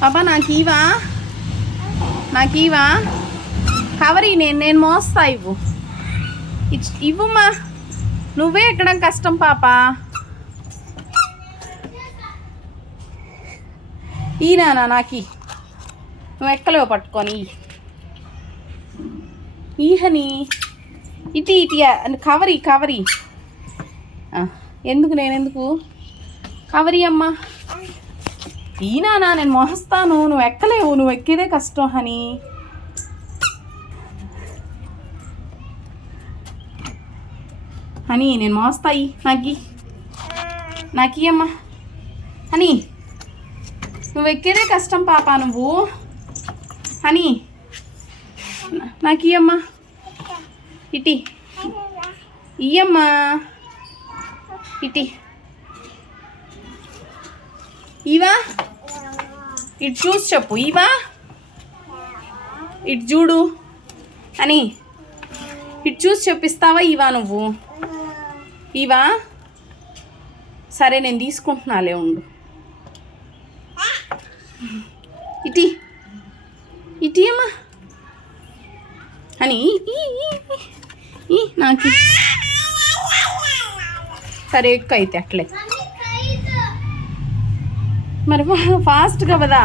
పాపా నాకీవా కవరి నేను మోస్తా. ఇవ్వమ్మా, నువ్వే ఎక్కడం కష్టం పాపా. ఈనా నాకి నువ్వు ఎక్కలేవు పట్టుకొని. ఈహని ఇటీ కవరి ఎందుకు నేనెందుకు కవరి అమ్మా. ఈనా నేను మోస్తాను, నువ్వు ఎక్కలేవు, నువ్వు ఎక్కేదే కష్టం హనీ. హనీ నేను మోస్తాయి నాకి అమ్మా. హనీ నువ్వు ఎక్కేదే కష్టం పాపా నువ్వు. హనీ నాకి అమ్మా, ఇటీ ఇయ్యమ్మా, ఇటీ ఇవా. ఇటు చూసి చెప్పు, ఇవా ఇటు చూడు అని. ఇటు చూసి చెప్పిస్తావా ఇవా నువ్వు? ఇవా సరే నేను తీసుకుంటున్నాలే ఉండు. ఇటీ అమ్మా అని నాకు సరే ఎక్కువ అయితే అట్లే మరి ఫాస్ట్గా పదా.